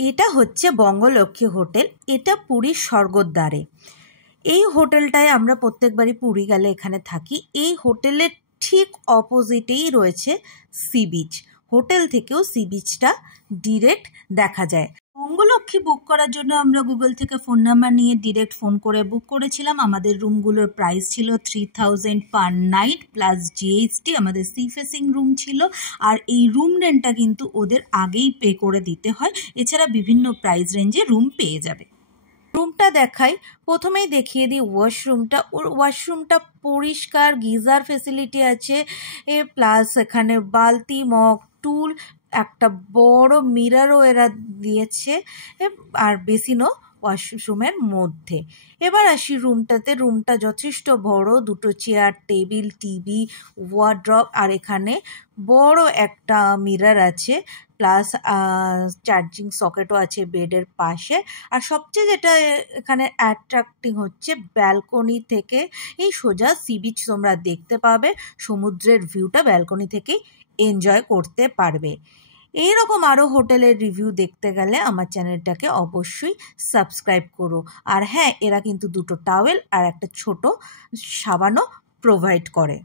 এটা হচ্ছে বঙ্গলক্ষ্মী হোটেল, এটা পুরীর স্বর্গদ্বারে। এই হোটেলটায় আমরা প্রত্যেকবারই পুরী গেলে এখানে থাকি। এই হোটেলের ঠিক অপোজিটেই রয়েছে সি বিচ। হোটেল থেকেও সি বিচটা ডিরেক্ট দেখা যায়। বঙ্গলক্ষ্মী বুক করার জন্য আমরা গুগল থেকে ফোন নাম্বার নিয়ে ডিরেক্ট ফোন করে বুক করেছিলাম। আমাদের রুমগুলোর প্রাইস ছিল 3000 পার নাইট প্লাস জিএসটি। আমাদের সি ফেসিং রুম ছিল, আর এই রুম রেন্টটা কিন্তু ওদের আগেই পে করে দিতে হয়। এছাড়া বিভিন্ন প্রাইস রেঞ্জে রুম পেয়ে যাবে। রুমটা দেখাই, প্রথমেই দেখিয়ে দিই ওয়াশরুমটা। ওর ওয়াশরুমটা পরিষ্কার, গিজার ফেসিলিটি আছে, প্লাস এখানে বালতি, মগ, টুল, একটা বড় মিররও এরা দিয়েছে, আর বেসিনও ওয়াশরুমের মধ্যে। এবার আসি রুমটাতে। রুমটা যথেষ্ট বড়, দুটো চেয়ার, টেবিল, টিভি, ওয়ার্ড্রপ, আর এখানে বড় একটা মিরর আছে, প্লাস চার্জিং সকেটও আছে বেডের পাশে। আর সবচেয়ে যেটা এখানে অ্যাট্রাক্টিং হচ্ছে, ব্যালকনি থেকে এই সোজা সি বিচ তোমরা দেখতে পাবে, সমুদ্রের ভিউটা ব্যালকনি থেকেই এনজয় করতে পারবে। এইরকম আরও হোটেলের রিভিউ দেখতে গেলে আমার চ্যানেলটাকে অবশ্যই সাবস্ক্রাইব করো। আর হ্যাঁ, এরা কিন্তু দুটো টাওয়েল আর একটা ছোট সাবানও প্রোভাইড করে।